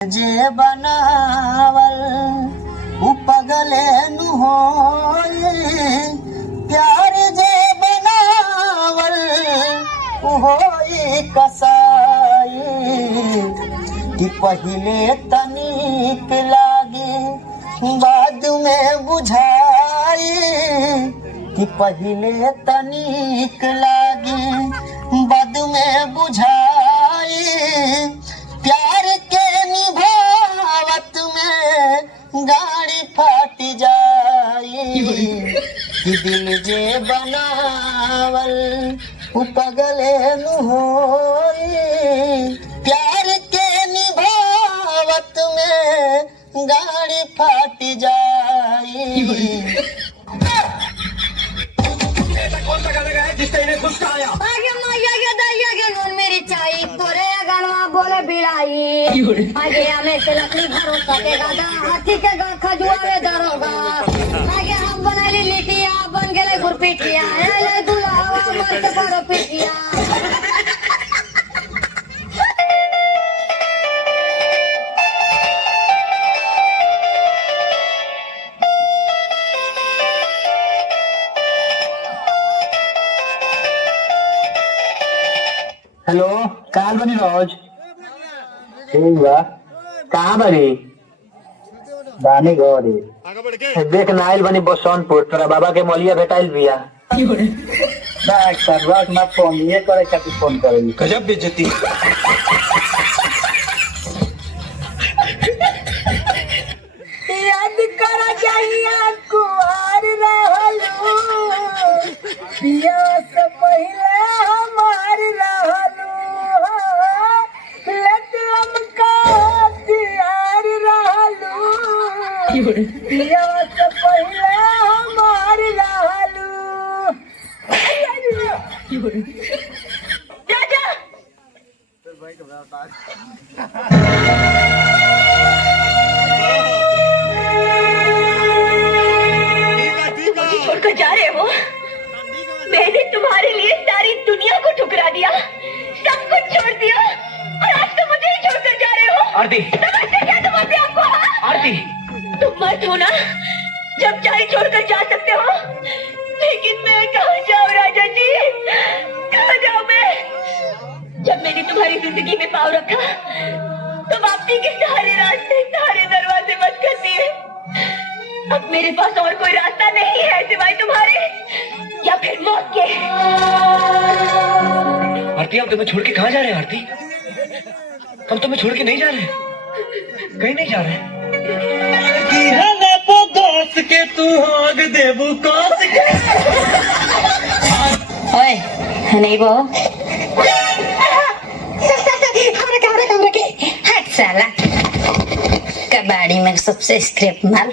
जे बनावल उ पगले नु होई, प्यार जे बनावल उ होई कसाई। कि पहिले तनिक लागी बाद में बुझाई, कि पहिले तनिक लागी बाद में बुझाई। प्यार के निभावत में गाड़ी फाट जाई, कि दिल जे बनावल उ पगले नु होई। प्यार के निभावत में गाड़ी फाट जाई। कौन सा गाना है जिससे इन्हें गुस्सा आया? आगे मैया के दैया के नून मेरी चाई तोरे गाना बोले बिलाई। आगे हमें से लकड़ी भरोसा के गादा हाथी के गा खजुआरे दरोगा। आगे हम बनाली लिटिया बन गेले गुरपिटिया ले दुल्हावा मार के परो पिटिया। हेलो कहाँ बनी रोज? ठीक बा। कहाँ बनी? बानी घरे। देख नाइल बनी बसंतपुर, तोरा बाबा के मलिया भेटाइल बिया। डॉक्टर रोज मत फोन ये करे खातिर फोन करेगी। गजब बेइज्जती। याद करा चाहिए कुआर रहलू, पिया से पहले हमार रहलू। लतम का हथियार रहलू, पिया से पहले हमार रहलू। जा जा छोड़कर जा रहे हो? मैंने तुम्हारे लिए सारी दुनिया को ठुकरा दिया, सब कुछ छोड़ दिया और आज तुम मुझे ही छोड़कर जा रहे हो। आरती समझते क्या तुम अपने आप को? आरती तुम मत हो ना, जब चाहे छोड़कर जा सकते हो, लेकिन मैं कहाँ जाऊँ राजा जी, कहाँ जाऊँ मैं? जब मैंने तुम्हारी जिंदगी में पाँव रखा तो वापसी के सारे रास्ते सारे दरवाजे बंद कर दिए। अब मेरे पास और कोई रास्ता नहीं है सिवाय तुम्हारे या फिर मौत के। आरती हम तुम्हें छोड़ के कहाँ जा रहे हैं? आरती हम तुम्हें छोड़ के नहीं जा रहे, कहीं नहीं जा रहे। दोस्त के तू होग देबू कोस के। ओए नहीं वो कमरे के हट साला कबाड़ी में सबसे स्क्रिप्ट माल।